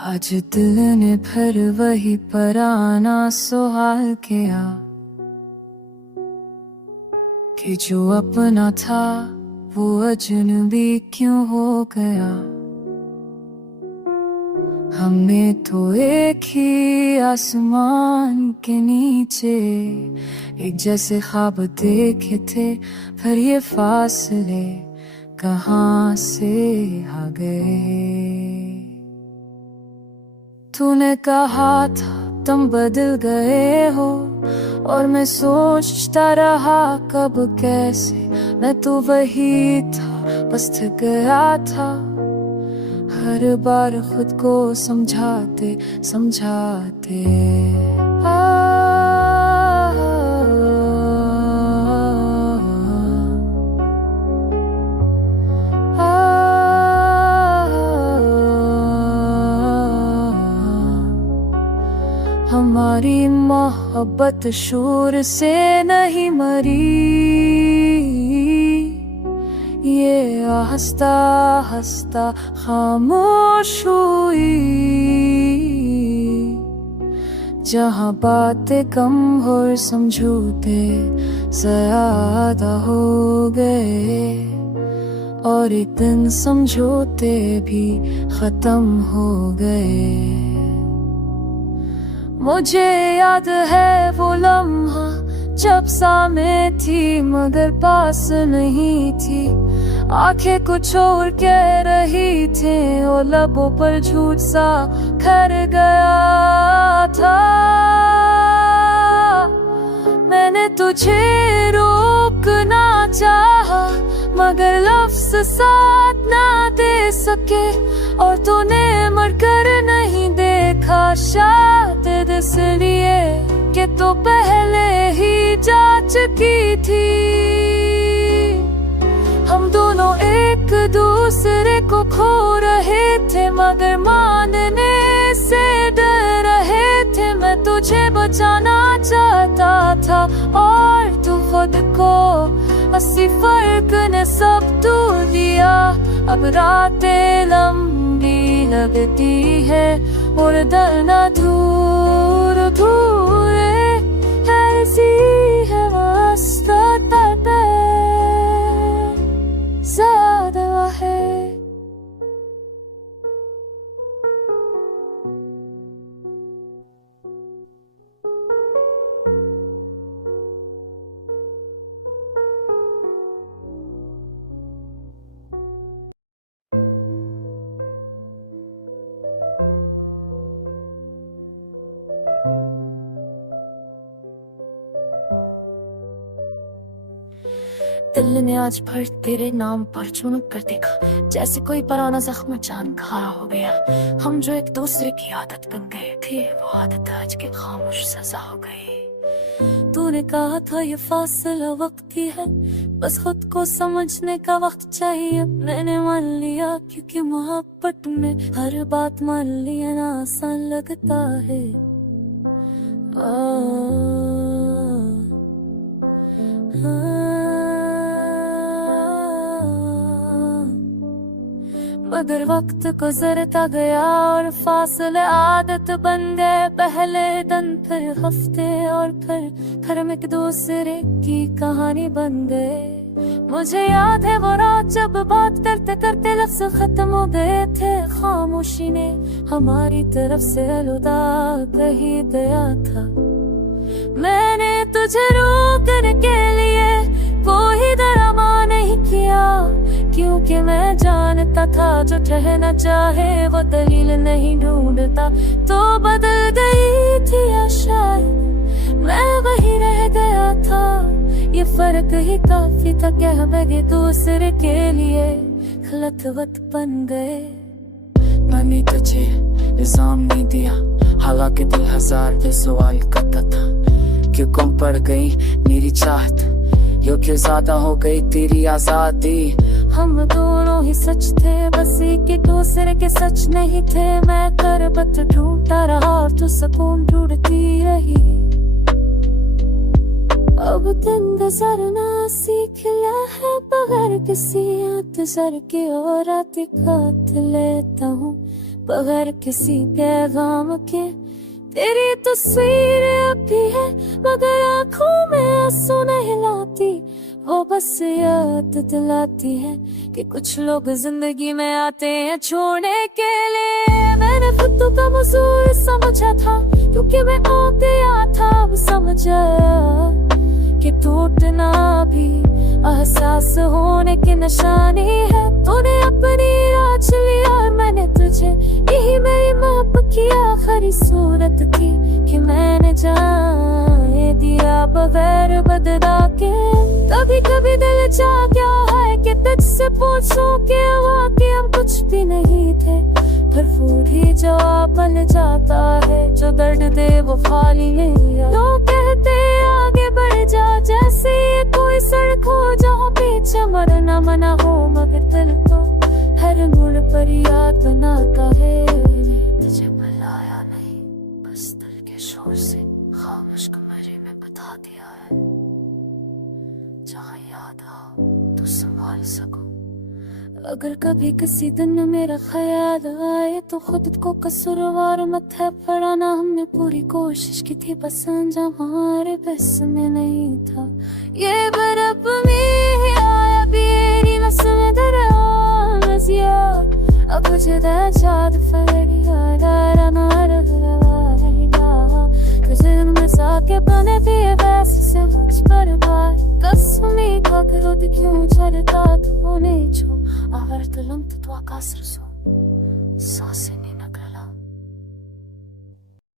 आज दिल ने फिर वही पराना सवाल किया कि जो अपना था वो अजनबी क्यों हो गया। हमने तो एक ही आसमान के नीचे एक जैसे ख्वाब देखे थे, फिर ये फासले कहाँ से आ गए। तूने कहा था तुम बदल गए हो और मैं सोचता रहा कब कैसे। मैं तो वही था, बस थक गया था हर बार खुद को समझाते समझाते। हमारी मोहब्बत शोर से नहीं मरी, ये हंसता हंसता खामोश हुई। जहाँ बातें कम और समझौते ज्यादा हो गए, और एक दिन समझौते भी खत्म हो गए। मुझे याद है वो लम्हा जब सामने थी मगर पास नहीं थी। आंखें कुछ और कह रही थी और लबों पर झूठ सा खर गया था। मैंने तुझे रोकना चाहा मगर लफ्ज़ साथ ना दे सके, और तूने मरकर नहीं देखा शायद इसलिए कि तो पहले ही जा चुकी थी। हम दोनों एक दूसरे को खो रहे थे मगर मानने से डर रहे थे। मैं तुझे बचाना चाहता था और तू खुद को, अस्सी फर्क ने सब तोड़ दिया। अब रातें लंबी लगती है और डरना दूर दूर ऐसी है वास्ता ज्यादा है। दिल ने आज भर तेरे नाम पर चुन कर देखा, जैसे कोई पुराना जख्म जान खा हो गया। हम जो एक दूसरे की आदत बन गए थे, वो आदत आज के खामोश सजा हो गई। तूने कहा था ये फासला वक्ती है, बस खुद को समझने का वक्त चाहिए। मैंने मान लिया क्योंकि मोहब्बत में हर बात मान लिया आसान लगता है। मगर वक्त गुजरता गया और फासले आदत बन गए। पहले दिन फिर हफ्ते और फिर हम एक दूसरे की कहानी बन गए। मुझे याद है वो रात जब बात करते करते लफ्ज़ खत्म हो गए थे। खामोशी ने हमारी तरफ से अलविदा कही दिया था। मैंने तुझे रोकने के लिए कोई ड्रामा नहीं किया, क्योंकि मैं जानता था जो ठहरना चाहे वो दलील नहीं ढूंढता। तो बदल गई थी शायद मैं वही रह गया था। ये फर्क ही काफी था कि हम एक दूसरे के लिए खलतवत बन गए। मैंने तुझे इल्जाम नहीं दिया, हालांकि दिल हजार पे सवाल करता था। क्यों कम पड़ गई मेरी चाहत, क्यों ज्यादा हो गई तेरी आजादी। हम दोनों ही सच थे, बस एक दूसरे के सच नहीं थे। मैं करबत ढूंढता रहा और तू सुकून ढूंढती रही। अब इंतजार ना सीख लिया है, बगैर किसी इंतजार के और रात काट लेता हूँ। बगैर किसी पैगाम के। तेरी तस्वीर अब भी है मगर आंखों में आंसू नहीं लाती, वो बस याद दिलाती है कि कुछ लोग जिंदगी में आते हैं छोड़ने के लिए। मैंने खुद का मजूर समझा था क्योंकि मैं आ गया था, अब समझा कि टूटना भी एहसास होने की निशानी है। तूने अपनी राज लिया, मैंने तुझे, यही मेरी मोहब्बत की आखिरी सूरत थी कि मैंने जाने दिया बगैर बदला के। कभी कभी दिल चाह क्या है कि तुझसे पूछूं कि वाकई हम कुछ भी नहीं थे, फिर फूल ही जवाब बन जाता है जो दर्द दे वो खाली नहीं। लोग कहते आगे बढ़ जा जैसे ये कोई सड़क हो जहाँ पीछे मरना मना हो, मगर दिल तो हर मोड़ पर याद बनाता है। तुझे बुलाया नहीं, बस दिल के शोर से खामोश कमरे में बता दिया है, जहाँ याद आओ तो संभाल सको। अगर कभी किसी दिन मेरा ख्याल आए तो खुद को कसूरवार मत है पढ़ाना। हमने पूरी कोशिश की थी बस अंजाम हमारे बस में नहीं था। ये बर्फ में आया मेरी बस में दरिया, अब तुझे चाँद फरिया के बने दिए वैसे से मुझ पर बार कसमी का क्रोध क्यों चलता तो नहीं छो आवर तलम तो आकाश रसो सांसें